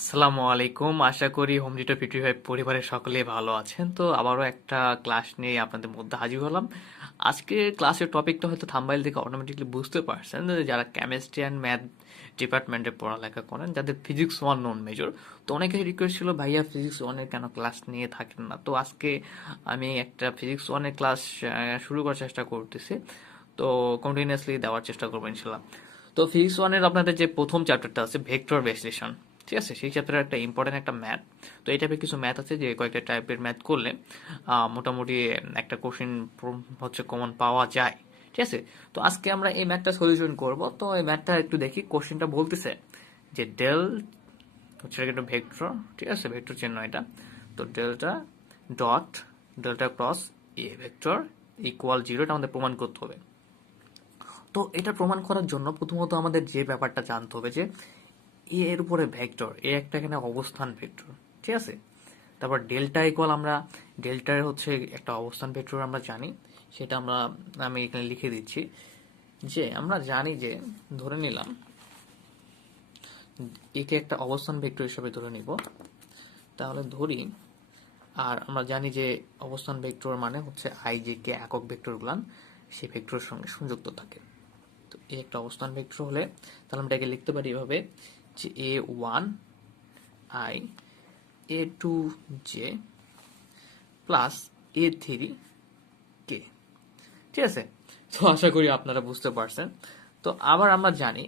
আসসালামু আলাইকুম। আশা করি হোম টিউটর পিটিভাই পরিবারের সকলেই ভালো আছেন। তো আবারও একটা ক্লাস নিয়ে আপনাদের মধ্যে হাজির হলাম। আজকে ক্লাসের টপিকটা হয়তো থাম্বনেল থেকে অটোমেটিকলি বুঝতে পারছেন যে যারা কেমিস্ট্রি অ্যান্ড ম্যাথ ডিপার্টমেন্টে পড়ালেখা করেন, যাদের ফিজিক্স ওয়ান নন মেজর, তো অনেকের রিকোয়েস্ট ছিল ভাইয়া ফিজিক্স ওয়ানের কেন ক্লাস নিয়ে থাকেন না। তো আজকে আমি একটা ফিজিক্স ওয়ানের ক্লাস শুরু করার চেষ্টা করতেছি। তো কন্টিনিউয়াসলি দেওয়ার চেষ্টা করবো ইনশাল্লাহ। তো ফিজিক্স ওয়ানের আপনাদের যে প্রথম চ্যাপ্টারটা আছে ভেক্টর বিশ্লেষণ, ঠিক আছে, সেই চ্যাপ্টারের একটা ইম্পর্টেন্ট একটা ম্যাথ। তো এই টাইপের কিছু ম্যাথ আছে যে কয়েকটা টাইপের ম্যাথ করলে মোটামুটি একটা কোশ্চেন হচ্ছে কমন পাওয়া যায়, ঠিক আছে। তো আজকে আমরা এই ম্যাথটা সলিউশন করব। তো এই ম্যাথটা একটু দেখি। কোশ্চেনটা বলতেছে যে ডেল হচ্ছে একটা ভেক্টর, ঠিক আছে, ভেক্টর চিহ্ন এটা। তো ডেল্টা ডট ডেল্টা ক্রস এ ভেক্টর ইকুয়াল 0, এটা আমাদের প্রমাণ করতে হবে। তো এটা প্রমাণ করার জন্য প্রথমত আমাদের যে ব্যাপারটা জানতে হবে যে এ এর উপরে ভেক্টর, এ একটা এখানে অবস্থান ভেক্টর, ঠিক আছে। তারপর ডেল্টা ইকুয়াল, আমরা ডেল্টার হচ্ছে একটা অবস্থান ভেক্টর আমরা জানি, সেটা আমি এখানে লিখে দিচ্ছি। যে আমরা জানি যে ধরে নিলাম একে একটা অবস্থান ভেক্টর হিসেবে ধরে নিব, তাহলে ধরি। আর আমরা জানি যে অবস্থান ভেক্টর মানে হচ্ছে আই যে কে একক ভেক্টর গুলান সেই ভেক্টরের সঙ্গে সংযুক্ত থাকে। তো এই একটা অবস্থান ভেক্টর হলে তাহলে আমরা এটাকে লিখতে পারি এভাবে যে A1 I A2 J plus A3 K, ঠিক আছে। তো আশা করি আপনারা বুঝতে পারছেন। তো আবার আমরা জানি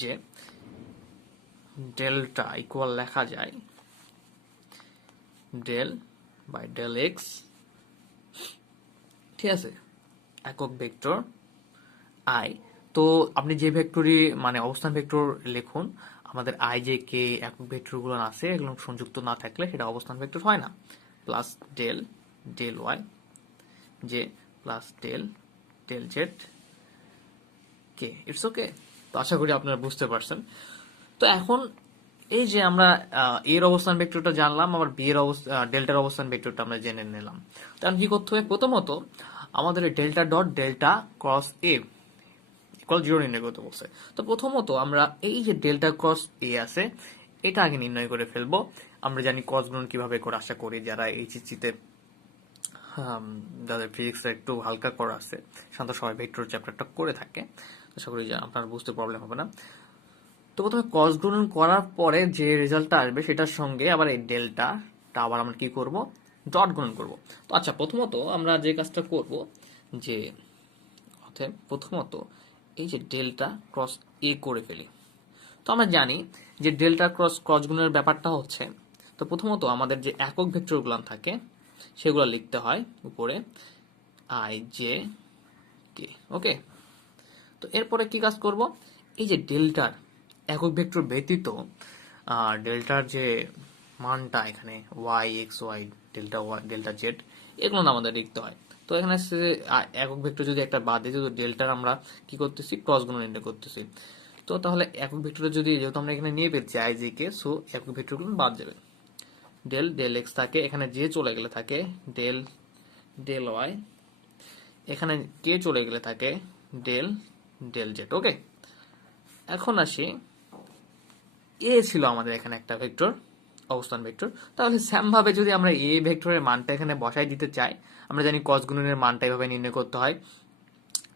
যে ডেল্টা ইকুয়াল লেখা যায় ডেল বাই ডেল এক্স, ঠিক আছে, একক ভেক্টর আই। তো আপনি যে ভেক্টরই মানে অবস্থান ভেক্টর লিখুন, আমাদের আই যে কে একক ভেক্টরগুলো আছে এগুলো সংযুক্ত না থাকলে সেটা অবস্থান ভেক্টর হয় না। Plus del del Y J plus del del Z K, it's okay. তো আশা করি আপনারা বুঝতে পারছেন। তো এখন এই যে আমরা এর অবস্থান ভেক্টরটা জানলাম, আবার বি এর ডেল্টার অবস্থান ভেক্টরটা আমরা জেনে নিলাম। তখন কি করতে হবে? প্রথমত আমাদের ডেল্টা ডট ডেল্টা ক্রস এ ইকুয়াল 0 নির্ণয় করতে বলছে। তো প্রথমত আমরা এই যে ডেল্টা ক্রস এ আছে এটা আগে নির্ণয় করে ফেলবো। আমরা জানি কস গুণন কিভাবে করে, আশা করি যারা এইচএসসি তে যাদের ফিজিক্সটা একটু হালকা করা আছে সাধারণত সবাই ভেক্টর চ্যাপ্টারটা করে থাকে। আশা করি যে আপনার বুঝতে প্রবলেম হবে না। তো প্রথমে কস গুণন করার পরে যে রেজাল্টটা আসবে সেটার সঙ্গে আবার এই ডেল্টাটা আবার আমরা কি করব, ডট গুণন করব। তো আচ্ছা, প্রথমত আমরা যে কাজটা করব যে প্রথমত এই যে ডেল্টা ক্রস এ করে ফেলি। তো আমরা জানি যে ডেল্টা ক্রস ক্রস গুণের ব্যাপারটা হচ্ছে, তো প্রথমত আমাদের যে একক ভেক্টরগুলো থাকে সেগুলো লিখতে হয় উপরে আই জে কে, ওকে। তো এরপরে কি কাজ করব, এই যে ডেল্টার একক ভেক্টর ব্যতীত ডেল্টার যে মানটা এখানে Y X Y delta Y delta Z এগুলো না আমাদের লিখতে হয়। তো এখানে একক ভেক্টর যদি একটা বাদ দিই, যদি ডেল্টার আমরা কি করতেছি ক্রস গুণ নির্ণয় করতেছি। তো তাহলে একক ভেক্টরের যদি যেহেতু আমরা এখানে নিয়ে পেয়েছি আই জি কে, সো একক ভেক্টরগুলো বাদ যাবে। ডেল ডেল এক্স থাকে, এখানে যে চলে গেলে থাকে ডেল ডেল ওয়াই, এখানে কে চলে গেলে থাকে ডেল ডেল জেড, ওকে। এখন আসি, এ ছিল আমাদের এখানে একটা ভেক্টর, অবস্থান ভেক্টর। তাহলে স্যাম ভাবে যদি আমরা এ ভেক্টরের মানটা এখানে বসাই দিতে চাই, আমরা জানি কস গুণনের মানটা এভাবে নির্ণয় করতে হয়,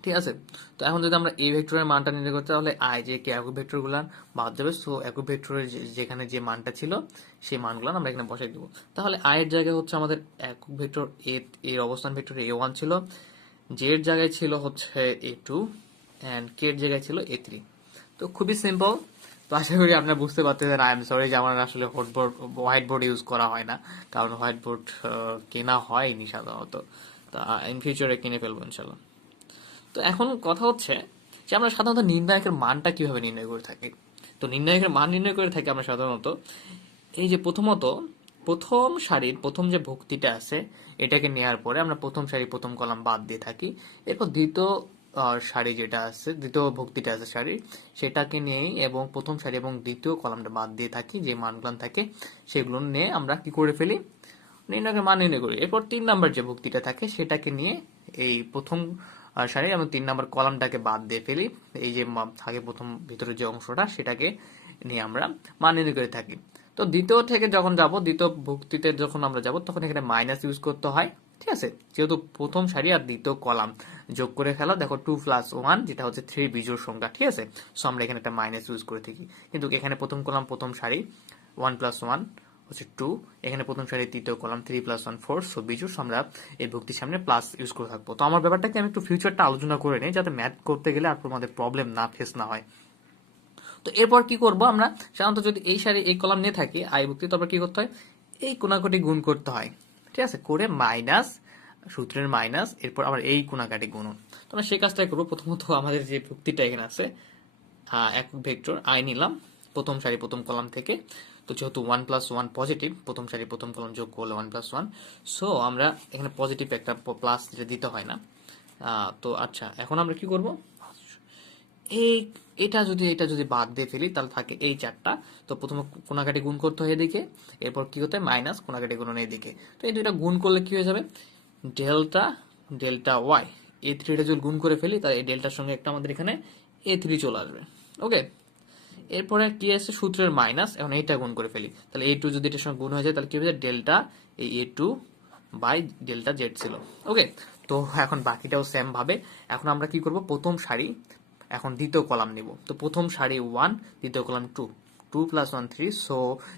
ঠিক আছে। তো এখন যদি আমরা এই ভেক্টরের মানটা নির্ণয় করতে, তাহলে আই যে কে একক ভেক্টরগুলো বাদ যাবে। সো একক ভেক্টরের যেখানে যে মানটা ছিল সেই মানগুলো আমরা এখানে বসাই দিব। তাহলে আই এর জায়গায় হচ্ছে আমাদের একক ভেক্টর এর অবস্থান ভেক্টর A1 ছিল, জে এর জায়গায় ছিল হচ্ছে A2 এন্ড কে এর জায়গায় ছিল A3। তো খুবই সিম্পল। তো আশা করি আপনারা বুঝতে পারতেছেন। আই এম সরি যে আমার আসলে হোয়াইট বোর্ড ইউজ করা হয় না, কারণ হোয়াইট বোর্ড কেনা হয়নি সাধারণত। তা ইন ফিউচারে কিনে ফেলবো ইনশাল্লাহ। তো এখন কথা হচ্ছে যে আমরা সাধারণত নির্ণায়কের মানটা কিভাবে নির্ণয় করে থাকি। তো নির্ণায়কের মান নির্ণয় করে থাকি আমরা সাধারণত এই যে প্রথমত প্রথম সারির প্রথম যে ভুক্তিটা আছে এটাকে নেওয়ার পরে আমরা প্রথম সারি প্রথম কলাম বাদ দিয়ে থাকি। এরপর দ্বিতীয় সারি যেটা আছে, দ্বিতীয় ভুক্তিটা আছে সারি, সেটাকে নিয়েই এবং প্রথম সারি এবং দ্বিতীয় কলামটা বাদ দিয়ে থাকি, যে মানগুলো থাকে সেগুলো নিয়ে আমরা কি করে ফেলি, নির্ণয়ের মান নির্ণয় করি। এরপর 3 নাম্বার যে ভুক্তিটা থাকে সেটাকে নিয়ে এই প্রথম সারি, আমি 3 নাম্বার কলামটাকে বাদ দিয়ে ফেলি, এই যে থাকে প্রথম ভিতরের যে অংশটা সেটাকে নিয়ে আমরা মান নির্ণয় করে থাকি। তো দ্বিতীয় থেকে যখন যাব, দ্বিতীয় ভুক্তিতে যখন আমরা যাব, তখন এখানে মাইনাস ইউজ করতে হয়। ঠিক আছে, যেহেতু প্রথম সারি আর দ্বিতীয় কলাম যোগ করে ফেলা, দেখো 2 + 1 যেটা হচ্ছে 3 বিজোড় সংখ্যা। ঠিক আছে, সো আমরা এখানে একটা মাইনাস ইউজ করে থাকি, কিন্তু এখানে প্রথম কলাম প্রথম সারি 1 + 1 হচ্ছে 2, এখানে প্রথম সারি তৃতীয় কলাম 3 + 1 4, সো বিজোড়, আমরা এই ভুক্তির সামনে প্লাস ইউজ করে থাকবো। তো আমার ব্যাপারটাকে আমি একটু ফিউচারটা আলোচনা করে নিই, যাতে ম্যাথ করতে গেলে আর তোমাদের প্রবলেম না ফেস না হয়। তো এরপর কি করব আমরা, সাধারণত যদি এই সারি এই কলাম নিয়ে থাকি আই ভুক্তি, তারপর কি করতে হয়, এই কোনাকুটি গুণ করতে হয়। ঠিক আছে, করে মাইনাস, সূত্রের মাইনাস, এরপর আবার এই কোনাকাটি গুণন। তো আমরা সেই কাজটাই করবো। প্রথমত আমাদের যে ভুক্তিটা এখানে আছে, একক ভেক্টর আই নিলাম প্রথম সারি প্রথম কলাম থেকে। তো যেহেতু 1 + 1 পজিটিভ, প্রথম সারি প্রথম কলাম যোগ করলে 1 + 1, সো আমরা এখানে পজিটিভ একটা প্লাস দিতে হয় না। তো আচ্ছা, এখন আমরা কি করব, এই এটা যদি বাদ দিয়ে ফেলি তাহলে থাকে এই চারটা। তো প্রথমে কোনাকাটি গুণ করতে হয় এদিকে, এরপর কি হতে হয় মাইনাস কোনাকাটি গুণন এদিকে। তো এই দুইটা গুণ করলে কি হয়ে যাবে, ডেল্টা ওয়াই। A3টা যদি গুণ করে ফেলি তাহলে এই ডেল্টার সঙ্গে একটা আমাদের এখানে A3 চলে আসবে। ওকে, এরপরে কি আছে, সূত্রের মাইনাস, এখন এইটা গুণ করে ফেলি, তাহলে A2 যদি এটার সঙ্গে গুণ হয়ে যায় তাহলে কি হয়ে যায়, ডেল্টা এই A2 বাই ডেল্টা জেড ছিল। ওকে, তো এখন বাকিটাও সেম ভাবে। এখন আমরা কি করব, প্রথম সারি এখন দ্বিতীয় কলাম নিব। তো প্রথম সারি 1, দ্বিতীয় কলাম 2, 2 + 1 3। সো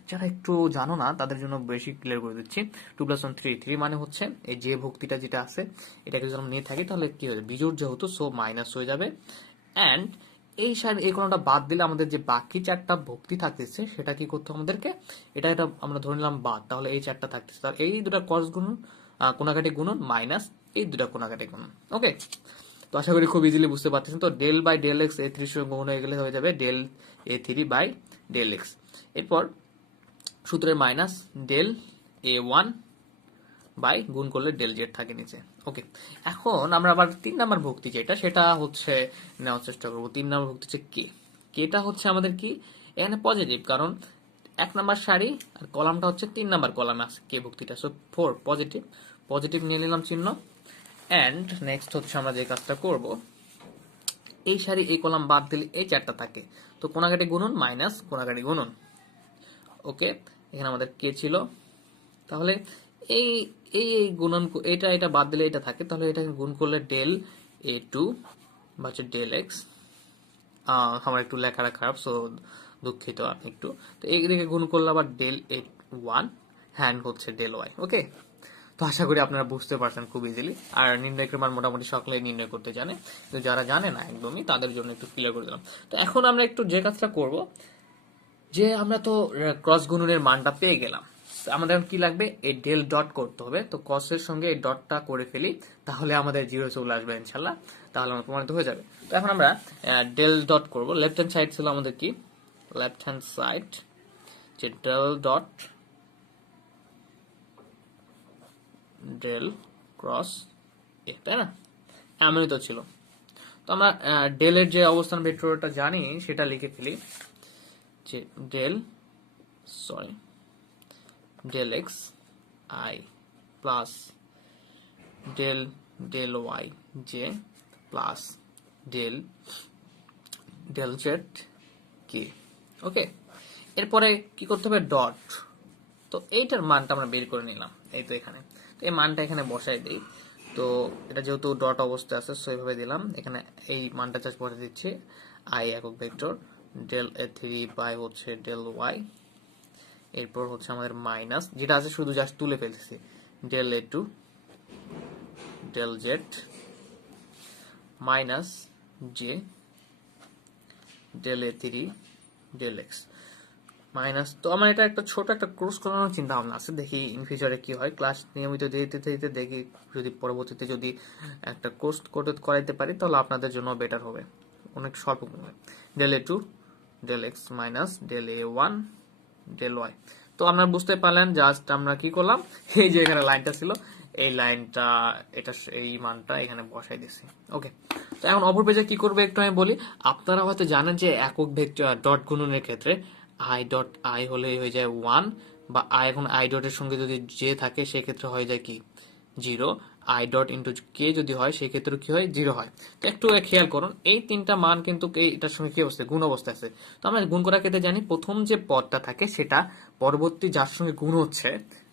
যারা একটু জানো না তাদের জন্য বেশি ক্লিয়ার করে দিচ্ছি। 2 + 1 3, 3 মানে হচ্ছে এই যে ভুক্তিটা যেটা আছে এটাকে যদি আমরা নিয়ে থাকি তাহলে কি হবে, বিজোড় যেহেতু, সো মাইনাস হয়ে যাবে। অ্যান্ড এই সাইড এই কোণটা বাদ দিলে আমাদের যে বাকি চারটা ভুক্তি থাকতেছে সেটা কি করতে হবে আমাদেরকে, এটা আমরা ধরে নিলাম বাদ, তাহলে এই চারটা থাকতেছে, তাহলে এই দুটা ক্রস গুণন, কোনাকাটি গুণন মাইনাস এই দুটা কোনাকাটি গুণন। ওকে, তো আশা করি খুব ইজিলি বুঝতে পারতেছেন। তো del by del x A3 সঙ্গে গুণ হয়ে গেলে হয়ে যাবে del A3 by del x. এরপর সূত্রের মাইনাস ডেল A1 বাই গুণ করলে ডেল জেড থাকে নিচে। ওকে, এখন আমরা আবার 3 নাম্বার ভুক্তি যেটা, সেটা হচ্ছে নেওয়ার চেষ্টা করবো। 3 নাম্বার ভুক্তি হচ্ছে কেটা হচ্ছে আমাদের কি এখানে পজিটিভ, কারণ 1 নাম্বার সারি আর কলামটা হচ্ছে 3 নাম্বার কলামে আছে কে ভুক্তিটা, সো 4 পজিটিভ, পজিটিভ নিয়ে নিলাম চিহ্ন। অ্যান্ড নেক্সট হচ্ছে আমরা যে কাজটা করব, এই সারি এই কলাম বাদ দিলে এই চারটা থাকে, তো কোনাকাটি গুণন মাইনাস কোনাকাটি গুণন। ওকে, এখানে আমাদের কে ছিল, তাহলে এই এই গুণন, এটা বাদ দিলে এটা থাকে, তাহলে এটা গুণ করলে ডেল A2 বা হচ্ছে ডেল এক্স। আমার একটু লেখাটা খারাপ, সো দুঃখিত আমি একটু। তো এইদিকে গুণ করলে আবার ডেল A1 হ্যান্ড হচ্ছে ডেল ওয়াই। ওকে, তো আশা করি আপনারা বুঝতে পারছেন খুব ইজিলি। আর নির্ণয় মান মোটামুটি সকলেই নির্ণয় করতে জানে, তো যারা জানে না একদমই তাদের জন্য একটু ক্লিয়ার করে দিলাম। তো এখন আমরা একটু যে কাজটা করব, যে আমরা তো ক্রস গুণনের মানটা পেয়ে গেলাম, আমাদের এখন কি লাগবে, এই ডেল ডট করতে হবে। তো কসের সঙ্গে এই ডটটা করে ফেলি, তাহলে আমাদের জিরো চলে আসবে ইনশাল্লাহ, তাহলে আমার প্রমাণিত হয়ে যাবে। তো এখন আমরা ডেল ডট করব। লেফট হ্যান্ড সাইড ছিল আমাদের কি, লেফট হ্যান্ড সাইড যে ডেল ডট ডেল ক্রস এ, তাই না, এমনই তো ছিল। তো আমরা ডেলের যে অবস্থান ভেক্টরটা জানি সেটা লিখে ফেলি, যে del X I plus del Y J plus del Z K. Okay, এরপরে কি করতে হবে, ডট। তো এইটার মানটা আমরা বের করে নিলাম, এই তো এখানে। তো এই মানটা এখানে বসাই দিই। তো এটা যেহেতু ডট অবস্থায় আছে, সো এইভাবে দিলাম, এখানে এই মানটা জাস্ট বসে দিচ্ছি, আই একক ভেক্টর ডেল A3 বাই হচ্ছে ডেল ওয়াই, এরপর হচ্ছে আমাদের মাইনাস যেটা আছে শুধু জাস্ট তুলে ফেলতেছি, del A2 del Z minus J del A3 del X minus. তো আমার এটা একটা ছোট একটা কোর্স করানোর চিন্তা ভাবনা আছে, দেখি ইন ফিউচারে কি হয়। ক্লাস নিয়মিত দিতে দিতে দেখি, যদি পরবর্তীতে যদি একটা কোর্স করাইতে পারি তাহলে আপনাদের জন্য বেটার হবে, অনেক স্বল্প কমবে। Del A2 del X minus del A1 del Y. তো আপনারা বুঝতে পারলেন জাস্ট আমরা কি করলাম, এই যে এখানে লাইনটা ছিল এই লাইনটা, এটা এই মানটা এখানে বসাই দিছি। ওকে, তো এখন অপর পেজে কি করবে একটু আমি বলি। আপনারা হয়তো জানেন যে একক ভেক্টর ডট গুণনের ক্ষেত্রে আই ডট আই হলে হয়ে যায় 1, বা আই এখন আই ডটের সঙ্গে যদি জে থাকে সেক্ষেত্রে হয়ে যায় কি 0, আই ডট ইন্টু কে যদি হয় সেই ক্ষেত্রে কি হয় 0 হয়। তো একটু খেয়াল করুন এই তিনটা মান কিন্তু এটার সঙ্গে কি অবস্থায় গুণ অবস্থায় আছে। তো আমরা গুণ করার ক্ষেত্রে জানি প্রথম যে পদটা থাকে সেটা পরবর্তী যার সঙ্গে গুণ হচ্ছে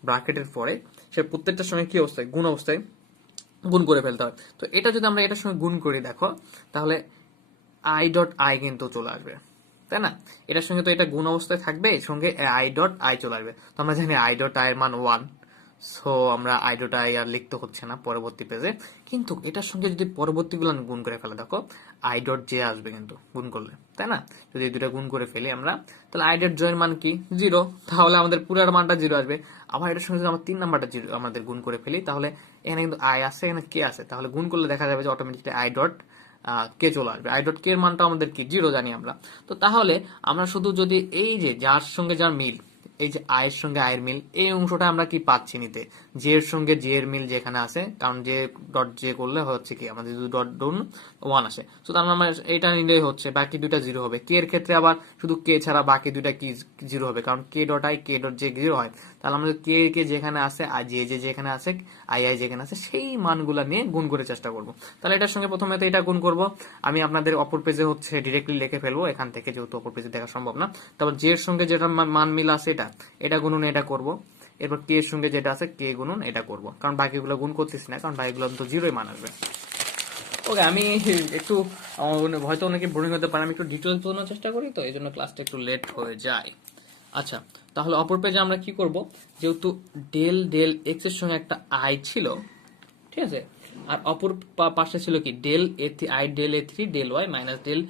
ব্র্যাকেটের পরে সে প্রত্যেকটার সঙ্গে কি অবস্থায় গুণ অবস্থায় গুণ করে ফেলতে হয়। তো এটা যদি আমরা এটার সঙ্গে গুণ করি দেখো তাহলে আই ডট আই কিন্তু চলে আসবে, তাই না? এটার সঙ্গে তো এটা গুণ অবস্থায় থাকবে, এর সঙ্গে আই ডট আই চলে আসবে। তো আমরা জানি আই ডট আই এর মান 1, সো আমরা আই ডট আই আর লিখতে হচ্ছে না পরবর্তী পেজে। কিন্তু এটার সঙ্গে যদি পরবর্তীগুলো গুণ করে ফেলে দেখো আই ডট জে আসবে কিন্তু গুণ করলে, তাই না? যদি দুটা গুণ করে ফেলি আমরা তাহলে আই ডট জে এর মান কি 0, তাহলে আমাদের পুরার মানটা 0 আসবে। আবার এটার সঙ্গে যদি আমরা 3 নাম্বারটা 0 আমাদের গুণ করে ফেলি তাহলে এখানে কিন্তু আই আছে এখানে কে আছে, তাহলে গুণ করলে দেখা যাবে যে অটোমেটিকলি আই ডট কে চলে আসবে। আই ডট কে এর মানটা আমাদের কি 0 জানি আমরা। তো তাহলে আমরা শুধু যদি এই যে যার সঙ্গে যার মিল, এই যে আয়ের সঙ্গে আয়ের মিল এই অংশটা আমরা কি পাচ্ছি নিতে, জে এর সঙ্গে জে এর মিল যেখানে আছে, কারণ জে ডট জে করলে হচ্ছে কি আমাদের যদি ডট ডন 1 আসে, তো তার মানে এটা নিলেই হচ্ছে বাকি দুইটা 0 হবে। কে এর ক্ষেত্রে আবার শুধু কে ছাড়া বাকি দুইটা কি 0 হবে, কারণ K dot I K dot J 0 হয়। তাহলে আমরা কে কে যেখানে আছে আর জে জে যেখানে আছে আই আই যেখানে আছে সেই মানগুলা নিয়ে গুণ করে চেষ্টা করব। তাহলে এটার সঙ্গে প্রথমে তো এটা গুণ করব, আমি আপনাদের অপর পেজে হচ্ছে ডিরেক্টলি লিখে ফেলবো এখান থেকে, যেহেতু অপর পেজে দেখা সম্ভব না। তারপর জে এর সঙ্গে যেটা মান মিল আছে এটা গুণন এটা করব, এরপর কে এর সঙ্গে যেটা আছে কে গুণন এটা করব, কারণ বাকিগুলো গুণ করতেছি না, কারণ বাকিগুলো তো 0ই মান আসবে। ওকে, আমি একটু হয়তো অনেকে বোরিং হতে পারে, আমি একটু ডিটেলস বোঝানোর চেষ্টা করি, তো এই জন্য ক্লাসটা একটু লেট হয়ে যায়। আচ্ছা, তাহলে অপর পেজে আমরা কি করব, যেহেতু ডেল ডেল এক্স এর সঙ্গে একটা আই ছিল, ঠিক আছে, আর অপর পাশে ছিল কি del A I del A three del Y minus del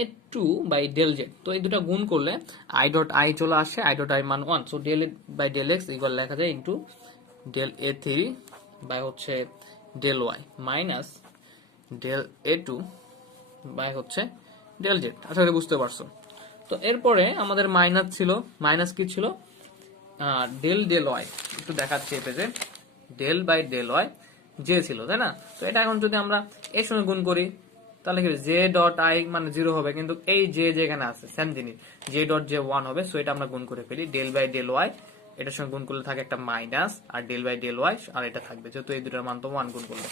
A two by del Z. তো এই দুটো গুণ করলে আই ডট আই চলে আসে, আই ডট আই মান 1, so del A by del X equal লেখা যায় into del A three by হচ্ছে del Y minus del A two by হচ্ছে ডেল জেড। আশা করি বুঝতে পারছো। তো এরপরে আমাদের মাইনাস ছিল, মাইনাস কি ছিল, ডেল ডেল ওয়াই, একটু দেখাচ্ছি এই পেজে, del by del Y J ছিল, তাই না? তো এটা এখন যদি আমরা এর সঙ্গে গুণ করি তাহলে কি জে ডট আই মানে 0 হবে, কিন্তু এই জে যেখানে আছে সেম জিনিস জে ডট জে 1 হবে, সো এটা আমরা গুণ করে ফেলি ডেল বাই ডেল ওয়াই, এটার সঙ্গে গুণ করলে থাকে একটা মাইনাস আর ডেল বাই ডেল ওয়াই আর এটা থাকবে, যেহেতু এই দুটার মান তো 1 গুণ করলে,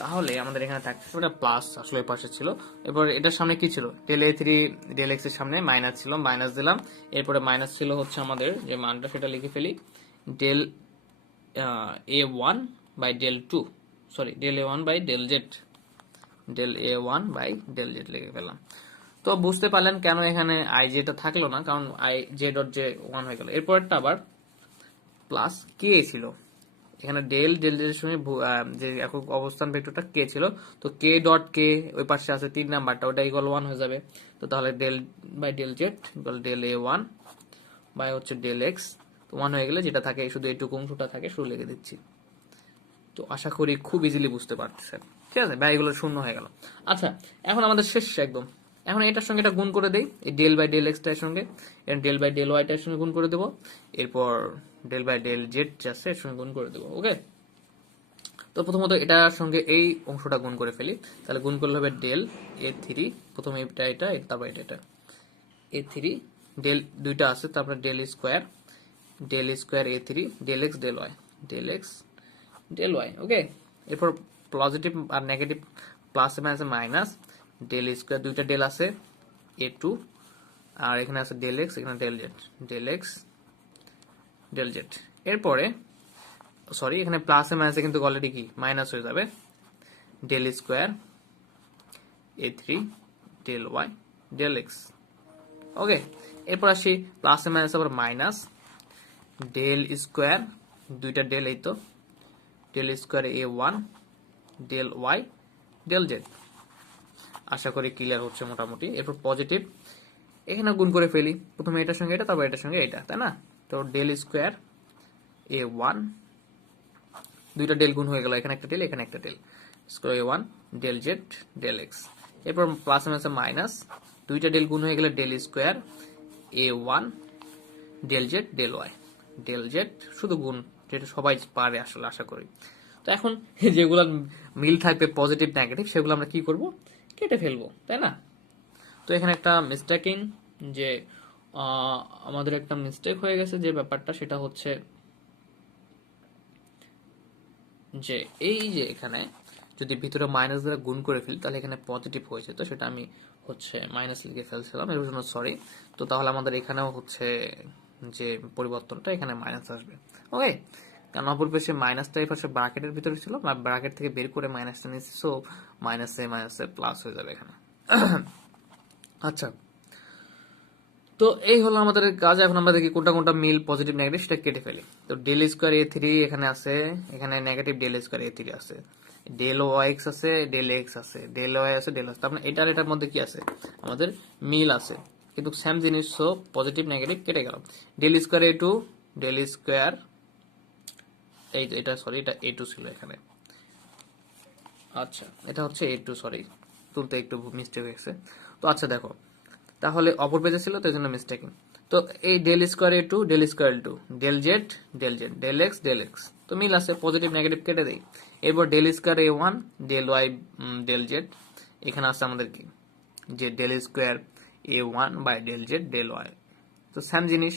তাহলে আমাদের এখানে থাকছে ওটা প্লাস, আসলে এই পাশে ছিল। এরপর এটার সামনে কি ছিল, del A three del X এর সামনে মাইনাস ছিল, মাইনাস দিলাম। এরপরে মাইনাস ছিল হচ্ছে আমাদের যে মানটা সেটা লিখে ফেলি del A one by del two, sorry del A one by del Z, del A one by del Z লিখে ফেললাম। তো বুঝতে পারলেন কেন এখানে আই জেটা থাকলো না, কারণ আই জে ডট জে 1 হয়ে গেল। এরপরটা আবার প্লাস কে ছিল, এখানে ডেল ডেল এর সঙ্গে যে একক অবস্থান ভেক্টরটা কে ছিল, তো কে ডট কে ওই পাশে আছে 3 নাম্বারটা, ওটা ইকুয়াল 1 হয়ে যাবে। তো তাহলে del by del Z equal del A one by হচ্ছে ডেল এক্স, তো 1 হয়ে গেলে যেটা থাকে শুধু এইটুকু অংশটা থাকে শুধু লিখে দিচ্ছি। তো আশা করি খুব ইজিলি বুঝতে পারছেন, ঠিক আছে ভাই, এগুলো শূন্য হয়ে গেল। আচ্ছা, এখন আমাদের শেষ একদম, এখন এটার সঙ্গে এটা গুণ করে দেই, এই ডেল বাই ডেল এক্স টার সঙ্গে ডেল বাই ডেল ওয়াই টার সঙ্গে গুণ করে দেবো, এরপর ডেল বাই ডেল জেড আছে এর সঙ্গে গুণ করে দেবো। ওকে, তো প্রথমত এটার সঙ্গে এই অংশটা গুণ করে ফেলি, তাহলে গুণ করলে হবে ডেল এ থ্রি, প্রথমে এটা এটা তারপর এটা এটা এ থ্রি ডেল দুইটা আছে, তারপরে del square A three del x del Y, del x del Y. Okay, এরপর পজিটিভ আর negative plus minus minus del square, দুইটা ডেল আছে এ টু, আর এখানে আছে ডেল এক্স, এখানে del Z, del x del Z. এরপরে sorry এখানে প্লাসে মাইনাসে কিন্তু অলরেডি কি মাইনাস হয়ে যাবে, del square A three del Y del X. Okay, এরপর আসি প্লাসে মাইনাস আবার মাইনাস ডেল স্কোয়ার, দুইটা ডেল এই তো, del square a one del Y del Z. আশা করি ক্লিয়ার হচ্ছে মোটামুটি। এরপর পজিটিভ, এখানে গুণ করে ফেলি, প্রথমে এটার সঙ্গে এটা তারপর এটার সঙ্গে এটা, তাই না? তো ডেল স্কোয়ার এ ওয়ান, দুইটা ডেল গুণ হয়ে গেল, এখানে একটা ডেল এখানে একটা del, square a one del Z del x. এরপর প্লাস মাইনাস মাইনাস, দুইটা ডেল গুণ হয়ে গেলে del square a one del Z del Y, del z শুধু গুণ, যেটা সবাই পারে আসলে আশা করি। তো এখন যেগুলো মিল থাকবে পজিটিভ নেগেটিভ সেগুলো আমরা কি করব, কেটে ফেলবো, তাই না? তো এখানে একটা মিস্টেকিং যে আমাদের একটা মিস্টেক হয়ে গেছে, যে ব্যাপারটা সেটা হচ্ছে যে এই যে এখানে যদি ভিতরে মাইনাস দ্বারা গুণ করে ফেলি তাহলে এখানে পজিটিভ হয়েছে, তো সেটা আমি হচ্ছে মাইনাস লিখে ফেলছিলাম, এর জন্য সরি। তো তাহলে আমাদের এখানেও হচ্ছে যে পরিবর্তনটা এখানে মাইনাস আসবে। ওকে, কারণ অপর পাশে মাইনাসটা এই পাশে ব্র্যাকেটের ভিতরে ছিল, ব্র্যাকেট থেকে বের করে মাইনাসটা নিয়েছি, সো মাইনাসে প্লাস হয়ে যাবে এখানে। আচ্ছা, তো এই হলো আমাদের কাজ। এখন আমরা দেখি কোনটা কোনটা মিল পজিটিভ নেগেটিভ সেটা কেটে ফেলি। তো ডেল স্কোয়ার এ থ্রি এখানে আছে, এখানে negative del square A three আছে, ডেল ও এক্স আছে, ডেল এক্স আছে, ডেল ওয়াই আছে, ডেল আছে। তার মানে এটার মধ্যে কি আছে, আমাদের মিল আছে, কিন্তু সেম জিনিস, সো পজিটিভ নেগেটিভ কেটে গেল। Del square a two, del square এটা সরি, এটা এ টু ছিল এখানে। আচ্ছা, এটা হচ্ছে এ টু, সরি তুলতে একটু মিস্টেক হয়েছে। তো আচ্ছা দেখো, তাহলে অপর পেজে ছিল তো এই জন্য মিস্টেকিং। তো এই del square a two, del square two, del Z, del x, del x, তো মিল আছে, পজিটিভ নেগেটিভ কেটে দেই। এরপর del square a one, del Y, del z, এখানে আছে আমাদের কি, যে del square a one by del Z, del Y, তো সেম জিনিস,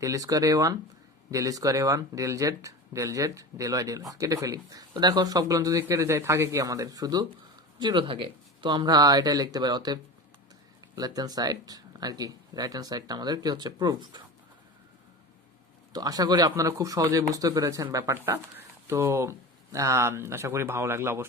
del square a one, del square a one, del Z, del Y, del x কেটে ফেলি। তো দেখো সবগুলো যদি কেটে যায় থাকে কি, আমাদের শুধু জিরো থাকে। তো আমরা এটাই লিখতে পারি, অতএব লেফট হ্যান্ড সাইড আর কি, রাইট হ্যান্ড সাইডটা আমাদের কি হচ্ছে, প্রুভড। তো আশা করি আপনারা খুব সহজেই বুঝতে পেরেছেন ব্যাপারটা। তো আশা করি ভালো লাগলো অবশ্যই।